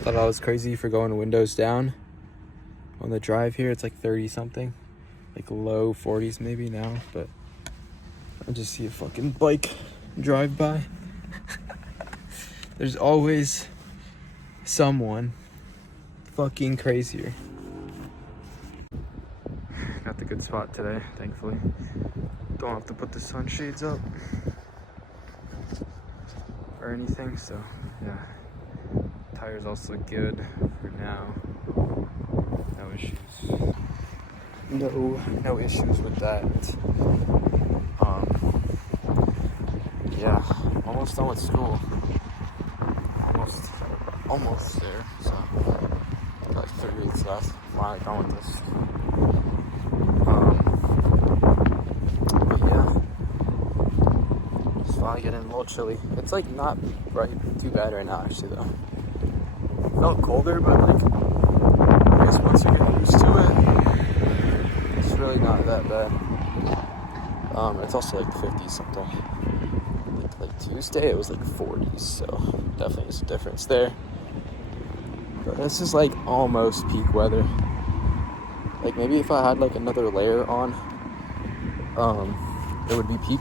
Thought I was crazy for going windows down. On the drive here, it's like 30 something. Like low 40s maybe now, but I just see a fucking bike drive by. There's always someone fucking crazier. Got the good spot today, thankfully. Don't have to put the sunshades up or anything, so yeah. Tires also good for now. No issues. No issues with that. Yeah, almost done with school. Almost there. So got like 3 weeks left. Finally done with this. But yeah, it's finally getting a little chilly. It's like not too bad right now, actually though. Felt colder, but like I guess once you get used to it, it's really not that bad. It's also like 50 something. Like Tuesday, it was like 40s, so definitely is a difference there. But this is like almost peak weather. Like maybe if I had like another layer on, it would be peak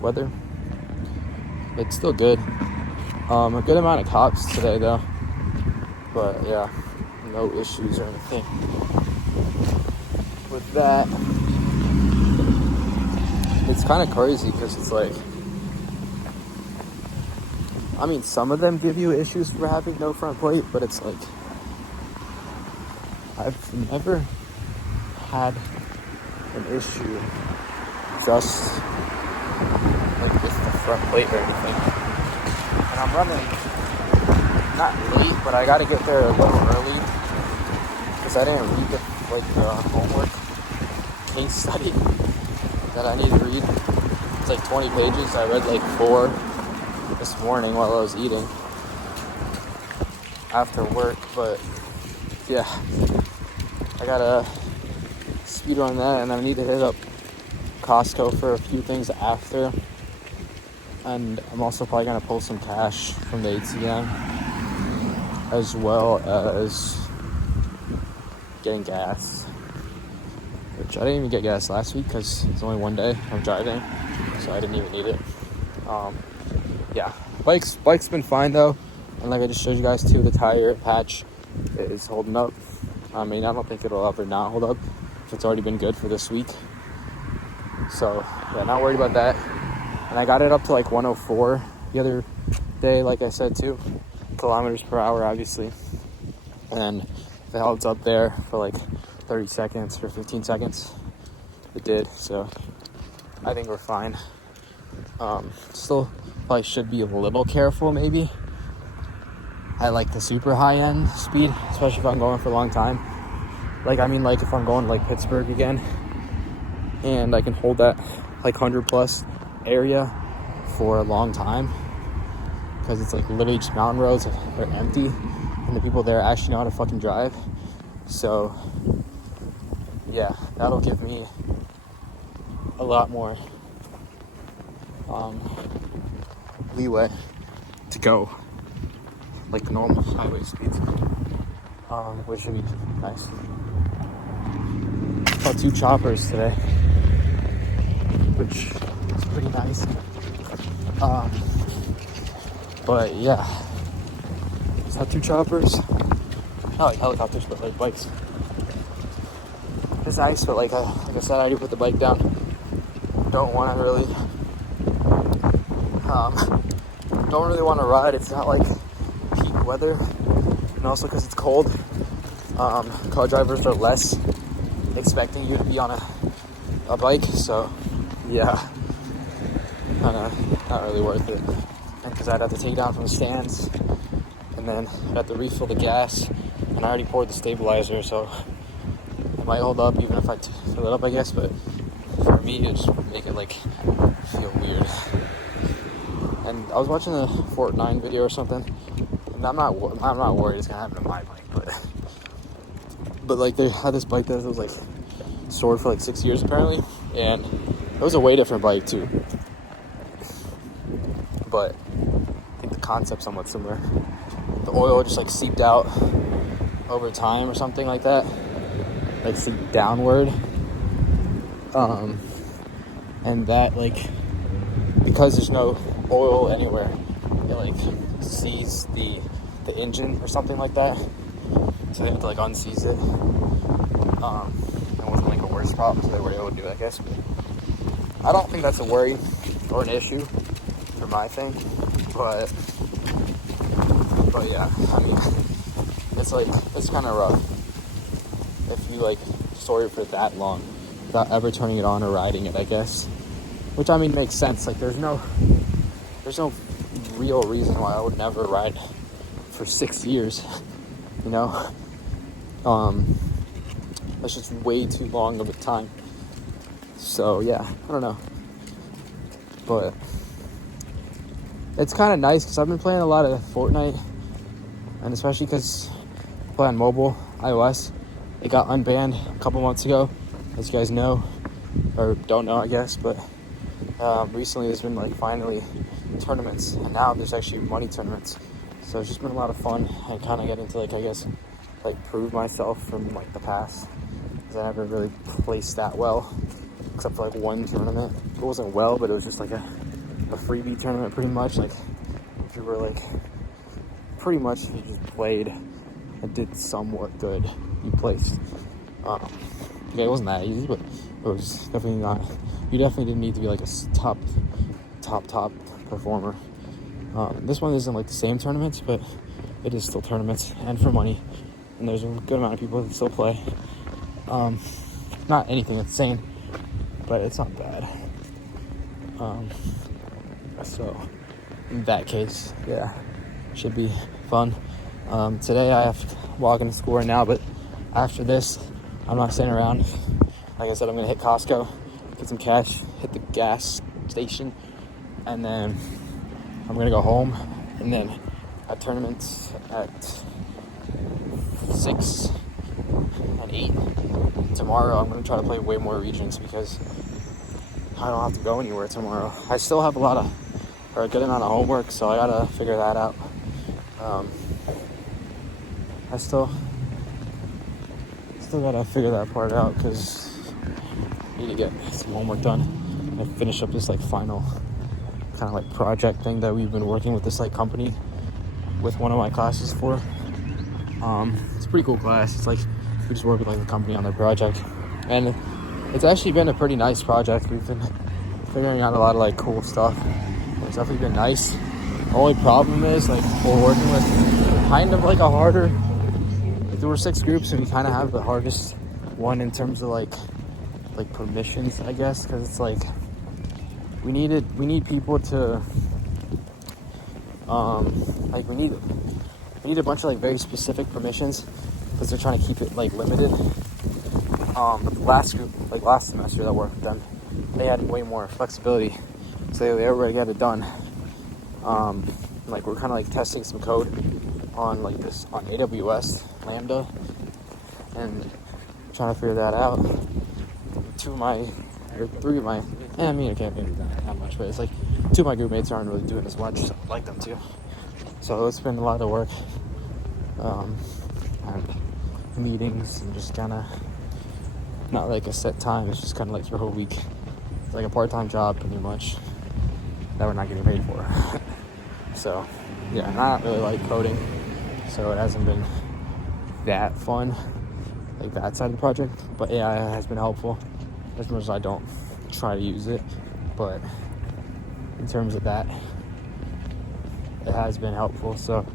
weather. It's still good. A good amount of cops today though. But yeah, no issues or anything with that. It's kind of crazy because it's like, I mean, some of them give you issues for having no front plate, but it's like, I've never had an issue just like with the front plate or anything. And I'm running not late, but I gotta get there a little early because I didn't read the homework case study that I need to read. It's like 20 pages. I read like 4 this morning while I was eating after work, but yeah, I gotta speed run that, and I need to hit up Costco for a few things after, and I'm also probably gonna pull some cash from the ATM as well as getting gas, which I didn't even get gas last week because it's only one day of driving, so I didn't even need it. Yeah, bike's been fine though, and like I just showed you guys too, the tire patch is holding up. I mean, I don't think it'll ever not hold up if it's already been good for this week. So yeah, not worried about that. And I got it up to like 104 the other day, like I said too, kilometers per hour obviously, and if it holds up there for like 30 seconds or 15 seconds, it did. So I think we're fine. Still probably should be a little careful maybe at like the super high end speed, especially if I'm going for a long time. Like, I mean, like if I'm going to like Pittsburgh again and I can hold that like 100 plus area for a long time, because it's like literally just mountain roads, they're empty, and the people there actually know how to fucking drive. So yeah, that'll give me a lot more leeway to go like normal highway speeds, which should be nice. Saw 2 choppers today, which is pretty nice. But yeah, saw 2 choppers. Not like helicopters, but like bikes. It's nice, but like I said, I already put the bike down. Don't want to really want to ride. It's not like peak weather, and also because it's cold, car drivers are less expecting you to be on a bike, so yeah, kind of not really worth it. And because I'd have to take it down from the stands, and then I'd have to refill the gas, and I already poured the stabilizer, so it might hold up even if I fill it up, I guess. But for me, it just make it like feel weird. And I was watching a Fort 9 video or something, and I'm not worried it's gonna happen to my bike, but like they had this bike that was like stored for like 6 years apparently, and it was a way different bike too, but I think the concept's somewhat similar. The oil just like seeped out over time or something like that, like seeped downward. And that, like, because there's no oil anywhere, it like sees the engine or something like that, so they have to like unseize it. It wasn't like a worse problem, so they were able to do it, I guess. But I don't think that's a worry or an issue for my thing, but yeah, I mean, it's kind of rough if you like store it for that long without ever turning it on or riding it, I guess. Which, I mean, makes sense. Like, there's no real reason why I would never ride for 6 years, you know? That's just way too long of a time. So, yeah, I don't know. But it's kind of nice because I've been playing a lot of Fortnite, and especially because I play on mobile, iOS. It got unbanned a couple months ago, as you guys know, or don't know, I guess, but recently there's been like finally tournaments, and now there's actually money tournaments, so it's just been a lot of fun and kind of getting to like, I guess, like prove myself from like the past, because I never really placed that well except for like one tournament. It wasn't well, but it was just like a freebie tournament pretty much. Like, if you were like, pretty much if you just played and did somewhat good, you placed. Okay, it wasn't that easy, but it was definitely not. You definitely didn't need to be like a top performer. This one isn't like the same tournaments, but it is still tournaments and for money, and there's a good amount of people that still play. Not anything insane, but it's not bad. So in that case, yeah, should be fun. Today I have to walk into school right now, but after this, I'm not sitting around. Like I said, I'm gonna hit Costco, get some cash, hit the gas station, and then I'm gonna go home, and then at tournaments at 6 and 8 tomorrow. I'm gonna try to play way more regions because I don't have to go anywhere tomorrow. I still have a good amount of homework, so I gotta figure that out. I still gotta figure that part out because I need to get some homework done and finish up this like final kind of like project thing that we've been working with this like company with one of my classes for. It's a pretty cool class. It's like we just work with like the company on their project, and it's actually been a pretty nice project. We've been figuring out a lot of like cool stuff. It's definitely been nice. The only problem is like we're working with kind of like a harder. There were 6 groups, and we kind of have the hardest one in terms of like permissions, I guess, because it's like we need people to like we need a bunch of like very specific permissions because they're trying to keep it like limited. But the last group, like last semester that worked with them, they had way more flexibility, so they already got it done. Like we're kind of like testing some code on like this on AWS Lambda and trying to figure that out. 3 of my, I mean, I can't maybe not much, but it's like 2 of my group mates aren't really doing as much, so I'd like them to. So it's been a lot of work, and meetings, and just kind of not like a set time. It's just kind of like your whole week. It's like a part-time job, pretty much, that we're not getting paid for. So yeah, not really like coding, so it hasn't been that fun, like that side of the project. But AI has been helpful, as much as I don't try to use it. But in terms of that, it has been helpful, so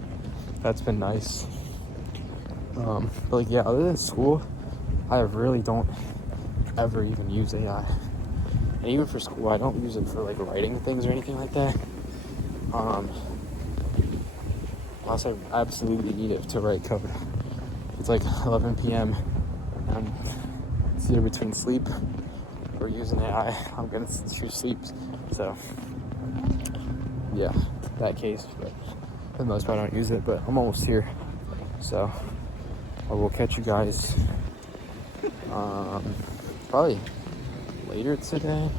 that's been nice. But like, yeah, other than school, I really don't ever even use AI. And even for school, I don't use it for like writing things or anything like that. Unless I absolutely need it to write code. It's like 11 p.m. and it's either between sleep or using AI. I'm gonna choose sleep. So yeah, that case. But for the most part, I don't use it. But I'm almost here, so I will catch you guys probably later today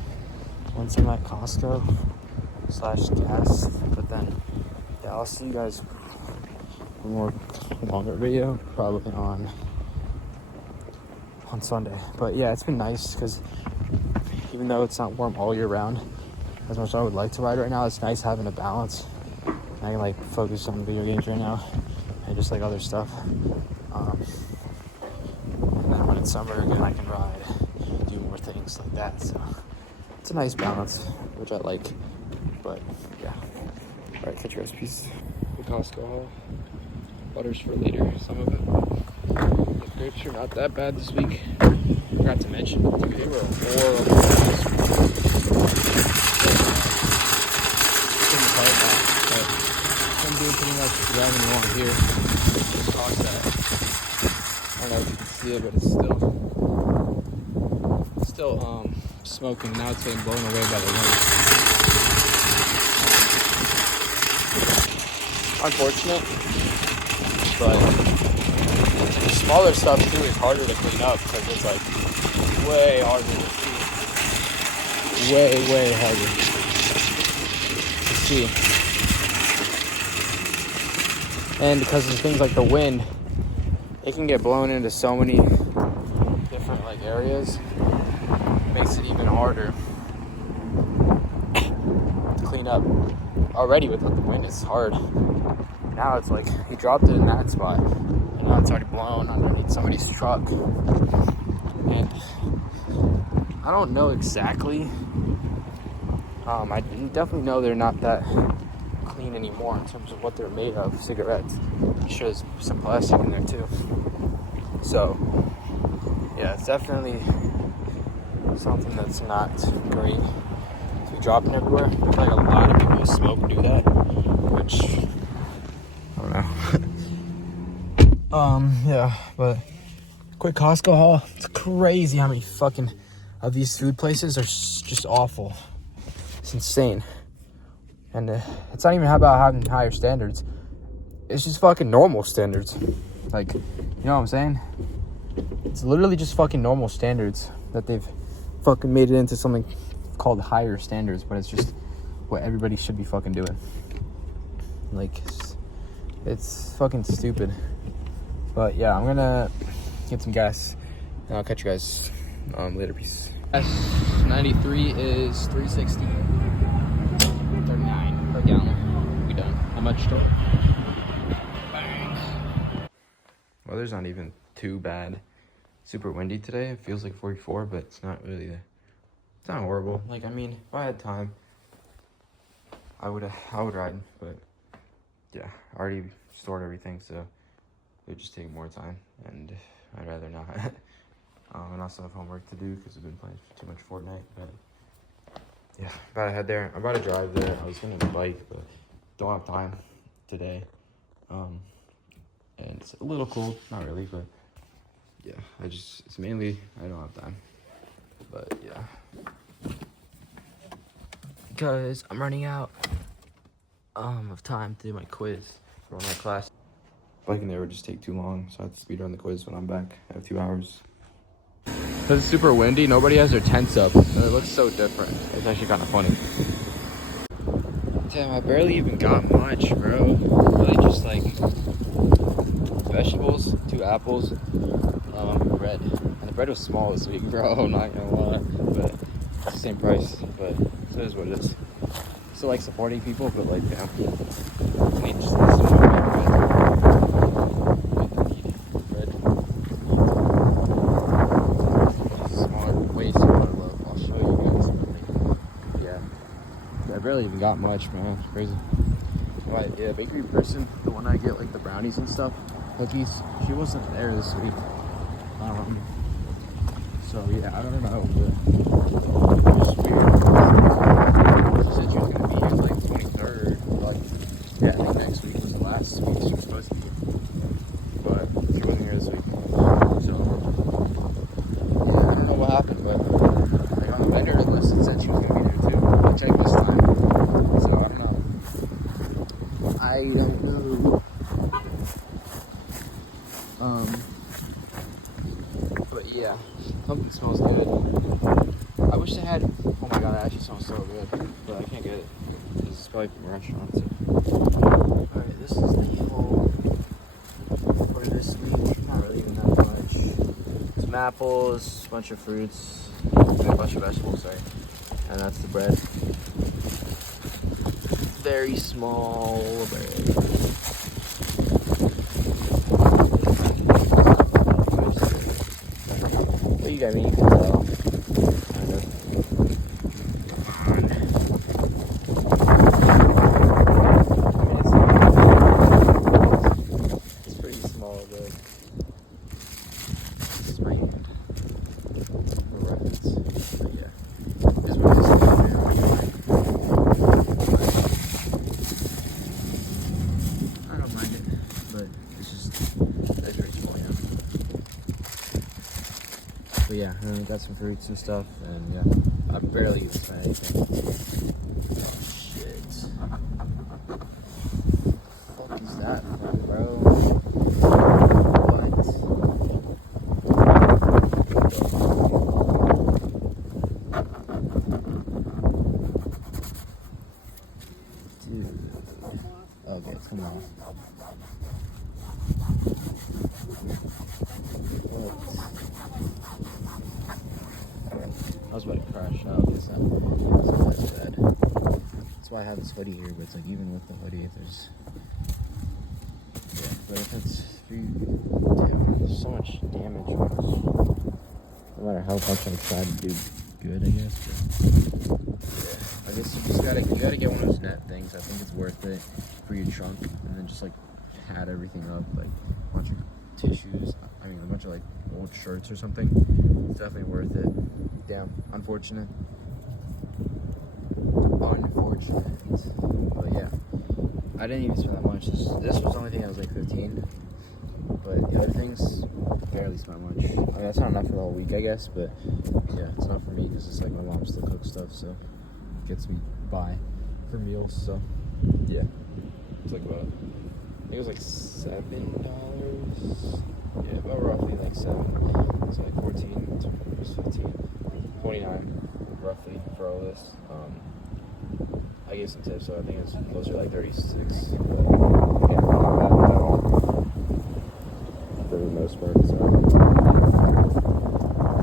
once I'm at Costco /gas. But then yeah, I'll see you guys a more longer video, probably on Sunday. But yeah, it's been nice because even though it's not warm all year round, as much as I would like to ride right now, it's nice having a balance. I can like focus on video games right now and just like other stuff. And then when it's summer again, I can ride, do more things like that. So it's a nice balance, which I like. But yeah. All right, catch you guys. Peace. The Costco haul. Butters for later. Some of it. The grapes are not that bad this week. Forgot to mention, but dude, they were horrible this week. I'm doing pretty much driving along here. Just toss that. I don't know if you can see it, but it's still smoking. Now it's getting blown away by the wind. Unfortunate, but the smaller stuff too is harder to clean up because it's like way harder to see. Way harder to see. And because of things like the wind, it can get blown into so many different like areas. It makes it even harder to clean up. Already with the wind, it's hard. Now it's like he dropped it in that spot, and now it's already blown underneath somebody's truck. And I don't know exactly. I definitely know they're not that clean anymore in terms of what they're made of. Cigarettes. I'm sure there's some plastic in there too. So yeah, it's definitely something that's not great to be dropping everywhere. I feel like a lot of people who smoke do that, which I don't know. Yeah, but quick Costco haul. It's crazy how many fucking of these food places are just awful. It's insane. And it's not even about having higher standards. It's just fucking normal standards. Like, you know what I'm saying? It's literally just fucking normal standards that they've fucking made it into something called higher standards, but it's just what everybody should be fucking doing. Like, it's fucking stupid. But yeah, I'm gonna get some gas and I'll catch you guys later. Peace. S93 is $3.60. 39 per gallon. We done. How much to it? Bang. Weather's not even too bad. Super windy today. It feels like 44, but it's not really. It's not horrible. Like, I mean, if I had time, I would ride. But yeah, I already stored everything, so it would just take more time, and I'd rather not. And also have homework to do because I've been playing too much Fortnite. But yeah, about to head there. I'm about to drive there. I was gonna bike, but don't have time today. And it's a little cold, not really, but yeah, it's mainly I don't have time. But yeah, because I'm running out of time to do my quiz for my class. Biking there would just take too long, so I have to speed run the quiz when I'm back. I have 2 hours. Because it's super windy, nobody has their tents up. It looks so different. It's actually kind of funny. Damn, I barely even got much, bro. Really just like vegetables, 2 apples, bread. And the bread was small this week, bro. I'm not gonna lie. But it's the same price. But it is what it is. Still like supporting people, but like, yeah. I need just some more bread. I barely even got much, man. It's crazy. But yeah, bakery person, the one I get like the brownies and stuff, cookies, she wasn't there this week. So yeah, I don't know, but it's just weird. She said she was gonna be here like 23rd, like yeah, I think next week was the last week she was supposed to be. But she wasn't here this week. So yeah, I don't know what happened, but like on the vendor list it said she was gonna be here too. I checked this time. So I don't know. I don't know. But yeah, something smells good. I wish they had. Oh my god, that actually smells so good, but I can't get it. This is probably from a restaurant too. All right, this is the whole some apples, a bunch of fruits, and a bunch of vegetables, sorry. And that's the bread. Very small bread. But you got me, you can tell. Kind of. It's pretty small, but spring reference. But yeah. Just wanted to stay here. I don't mind it, but it's pretty small, yeah. But yeah, and then we got some fruits and stuff, and yeah, I barely even spent anything. Oh shit. What is that for, bro? What? Dude. Okay, it's coming off. I was about to crash out. It's not as bad. That's why I have this hoodie here, but it's like even with the hoodie, there's but if it's damn, there's so much damage. No matter how much I try to do good, I guess. But yeah, I guess you gotta get one of those net things. I think it's worth it for your trunk, and then just like pad everything up, like a bunch of tissues. I mean, a bunch of like old shirts or something. It's definitely worth it. Damn, unfortunate. But yeah, I didn't even spend that much. This was the only thing that was like 15. But the other things barely spent much. I mean, that's not enough for the whole week, I guess. But yeah, it's not for me because it's like my mom still cooks stuff, so it gets me by for meals. So yeah, it's like about, I think it was like $7. Yeah, about roughly like 7. So like 14 plus 15, 29 roughly for all this. I gave some tips, so I think it's closer to like 36. But yeah, not bad at all. For the most part, so.